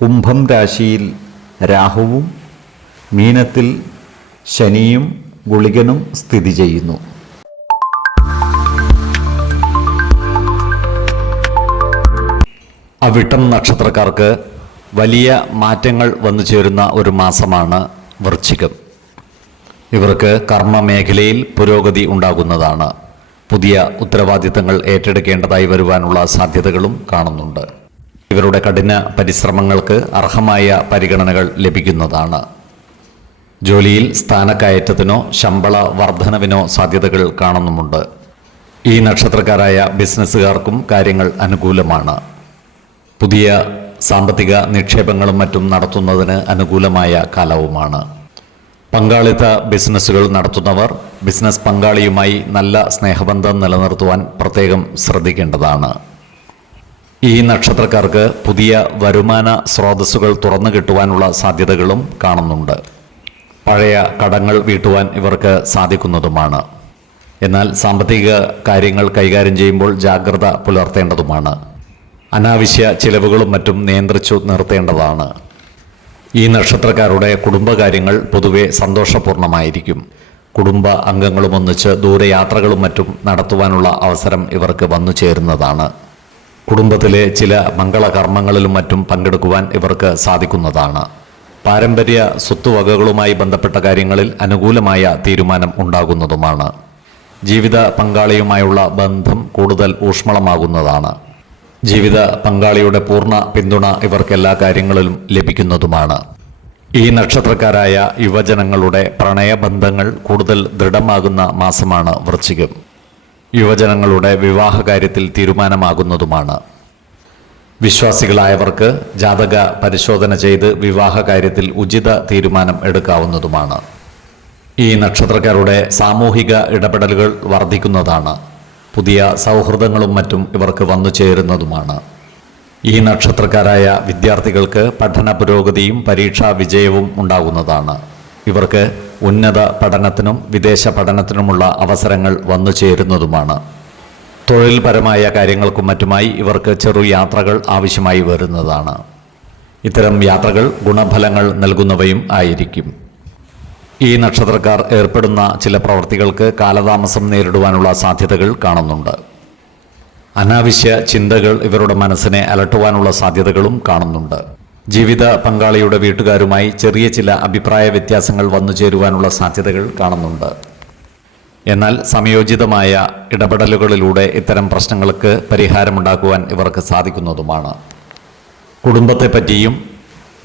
കുംഭം രാശിയിൽ രാഹുവും മീനത്തിൽ ശനിയും ഗുളികനും സ്ഥിതി ചെയ്യുന്നു. അവിട്ടം നക്ഷത്രക്കാർക്ക് വലിയ മാറ്റങ്ങൾ വന്നു ചേരുന്ന ഒരു മാസമാണ് വൃശ്ചികം. ഇവർക്ക് കർമ്മ മേഖലയിൽ പുരോഗതി ഉണ്ടാകുന്നതാണ്. പുതിയ ഉത്തരവാദിത്തങ്ങൾ ഏറ്റെടുക്കേണ്ടതായി വരുവാനുള്ള സാധ്യതകളും കാണുന്നുണ്ട്. ഇവരുടെ കഠിന പരിശ്രമങ്ങൾക്ക് അർഹമായ പരിഗണനകൾ ലഭിക്കുന്നതാണ്. ജോലിയിൽ സ്ഥാനക്കയറ്റത്തിനോ ശമ്പള വർധനവിനോ സാധ്യതകൾ കാണുന്നുമുണ്ട്. ഈ നക്ഷത്രക്കാരായ ബിസിനസ്സുകാർക്കും കാര്യങ്ങൾ അനുകൂലമാണ്. പുതിയ സാമ്പത്തിക നിക്ഷേപങ്ങളും മറ്റും നടത്തുന്നതിന് അനുകൂലമായ കാലവുമാണ്. പങ്കാളിത്ത ബിസിനസ്സുകൾ നടത്തുന്നവർ ബിസിനസ് പങ്കാളിയുമായി നല്ല സ്നേഹബന്ധം നിലനിർത്തുവാൻ പ്രത്യേകം ശ്രദ്ധിക്കേണ്ടതാണ്. ഈ നക്ഷത്രക്കാർക്ക് പുതിയ വരുമാന സ്രോതസ്സുകൾ തുറന്നു കിട്ടുവാനുള്ള സാധ്യതകളും കാണുന്നുണ്ട്. പഴയ കടങ്ങൾ വീട്ടുവാൻ ഇവർക്ക് സാധിക്കുന്നതുമാണ്. എന്നാൽ സാമ്പത്തിക കാര്യങ്ങൾ കൈകാര്യം ചെയ്യുമ്പോൾ ജാഗ്രത പുലർത്തേണ്ടതുമാണ്. അനാവശ്യ ചിലവുകളും മറ്റും നിയന്ത്രിച്ചു നിർത്തേണ്ടതാണ്. ഈ നക്ഷത്രക്കാരുടെ കുടുംബകാര്യങ്ങൾ പൊതുവെ സന്തോഷപൂർണമായിരിക്കും കുടുംബ അംഗങ്ങളും ഒന്നിച്ച് ദൂരയാത്രകളും മറ്റും നടത്തുവാനുള്ള അവസരം ഇവർക്ക് വന്നു ചേരുന്നതാണ്. കുടുംബത്തിലെ ചില മംഗളകർമ്മങ്ങളിലും മറ്റും പങ്കെടുക്കുവാൻ ഇവർക്ക് സാധിക്കുന്നതാണ്. പാരമ്പര്യ സ്വത്തുവകകളുമായി ബന്ധപ്പെട്ട കാര്യങ്ങളിൽ അനുകൂലമായ തീരുമാനം ഉണ്ടാകുന്നതുമാണ്. ജീവിത പങ്കാളിയുമായുള്ള ബന്ധം കൂടുതൽ ഊഷ്മളമാകുന്നതാണ്. ജീവിത പങ്കാളിയുടെ പൂർണ പിന്തുണ ഇവർക്ക് എല്ലാ കാര്യങ്ങളിലും ലഭിക്കുന്നതുമാണ്. ഈ നക്ഷത്രക്കാരായ യുവജനങ്ങളുടെ പ്രണയബന്ധങ്ങൾ കൂടുതൽ ദൃഢമാകുന്ന മാസമാണ് വൃശ്ചികം. യുവജനങ്ങളുടെ വിവാഹകാര്യത്തിൽ തീരുമാനമാകുന്നതുമാണ്. വിശ്വാസികളായവർക്ക് ജാതക പരിശോധന ചെയ്ത് വിവാഹകാര്യത്തിൽ ഉചിത തീരുമാനം എടുക്കാവുന്നതുമാണ്. ഈ നക്ഷത്രക്കാരുടെ സാമൂഹിക ഇടപെടലുകൾ വർദ്ധിക്കുന്നതാണ്. പുതിയ സൗഹൃദങ്ങളും മറ്റും ഇവർക്ക് വന്നു ചേരുന്നതുമാണ്. ഈ നക്ഷത്രക്കാരായ വിദ്യാർത്ഥികൾക്ക് പഠന പുരോഗതിയും പരീക്ഷാ വിജയവും ഉണ്ടാകുന്നതാണ്. ഇവർക്ക് ഉന്നത പഠനത്തിനും വിദേശ പഠനത്തിനുമുള്ള അവസരങ്ങൾ വന്നു ചേരുന്നതുമാണ്. തൊഴിൽപരമായ കാര്യങ്ങൾക്കും മറ്റുമായി ഇവർക്ക് ചെറു യാത്രകൾ ആവശ്യമായി വരുന്നതാണ്. ഇത്തരം യാത്രകൾ ഗുണഫലങ്ങൾ നൽകുന്നവയും ആയിരിക്കും. ഈ നക്ഷത്രക്കാർ ഏർപ്പെടുന്ന ചില പ്രവർത്തികൾക്ക് കാലതാമസം നേരിടുവാനുള്ള സാധ്യതകൾ കാണുന്നുണ്ട്. അനാവശ്യ ചിന്തകൾ ഇവരുടെ മനസ്സിനെ അലട്ടുവാനുള്ള സാധ്യതകളും കാണുന്നുണ്ട്. ജീവിത പങ്കാളിയുടെ വീട്ടുകാരുമായി ചെറിയ ചില അഭിപ്രായ വ്യത്യാസങ്ങൾ വന്നു ചേരുവാനുള്ള സാധ്യതകൾ കാണുന്നുണ്ട്. എന്നാൽ സമയോചിതമായ ഇടപെടലുകളിലൂടെ ഇത്തരം പ്രശ്നങ്ങൾക്ക് പരിഹാരമുണ്ടാക്കുവാൻ ഇവർക്ക് സാധിക്കുന്നതുമാണ്. കുടുംബത്തെപ്പറ്റിയും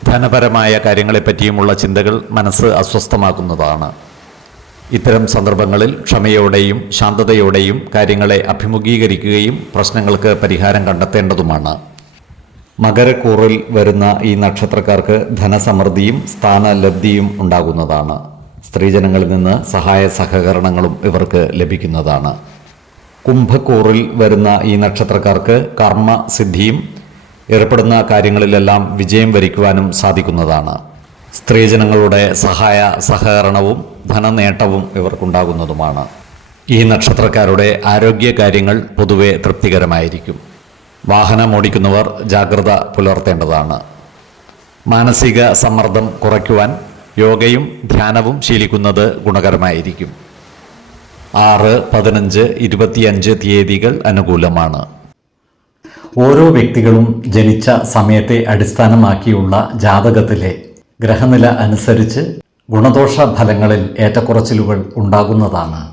ധനപരമായ കാര്യങ്ങളെപ്പറ്റിയുമുള്ള ചിന്തകൾ മനസ്സ് അസ്വസ്ഥമാക്കുന്നതാണ്. ഇത്തരം സന്ദർഭങ്ങളിൽ ക്ഷമയോടെയും ശാന്തതയോടെയും കാര്യങ്ങളെ അഭിമുഖീകരിക്കുകയും പ്രശ്നങ്ങൾക്ക് പരിഹാരം കണ്ടെത്തേണ്ടതുമാണ്. മകരക്കൂറിൽ വരുന്ന ഈ നക്ഷത്രക്കാർക്ക് ധനസമൃദ്ധിയും സ്ഥാനലബ്ധിയും ഉണ്ടാകുന്നതാണ്. സ്ത്രീജനങ്ങളിൽ നിന്ന് സഹായ സഹകരണങ്ങളും ഇവർക്ക് ലഭിക്കുന്നതാണ്. കുംഭക്കൂറിൽ വരുന്ന ഈ നക്ഷത്രക്കാർക്ക് കർമ്മസിദ്ധിയും ഏർപ്പെടുന്ന കാര്യങ്ങളിലെല്ലാം വിജയം വരിക്കുവാനും സാധിക്കുന്നതാണ്. സ്ത്രീജനങ്ങളുടെ സഹായ സഹകരണവും ധനനേട്ടവും ഇവർക്കുണ്ടാകുന്നതുമാണ്. ഈ നക്ഷത്രക്കാരുടെ ആരോഗ്യ കാര്യങ്ങൾ പൊതുവെ തൃപ്തികരമായിരിക്കും. വാഹനമോടിക്കുന്നവർ ജാഗ്രത പുലർത്തേണ്ടതാണ്. മാനസിക സമ്മർദ്ദം കുറയ്ക്കുവാൻ യോഗയും ധ്യാനവും ശീലിക്കുന്നത് ഗുണകരമായിരിക്കും. ആറ് പതിനഞ്ച് ഇരുപത്തിയഞ്ച് തീയതികൾ അനുകൂലമാണ്. ഓരോ വ്യക്തികളും ജനിച്ച സമയത്തെ അടിസ്ഥാനമാക്കിയുള്ള ജാതകത്തിലെ ഗ്രഹനില അനുസരിച്ച് ഗുണദോഷ ഫലങ്ങളിൽ ഏറ്റക്കുറച്ചിലുകൾ ഉണ്ടാകുന്നതാണ്.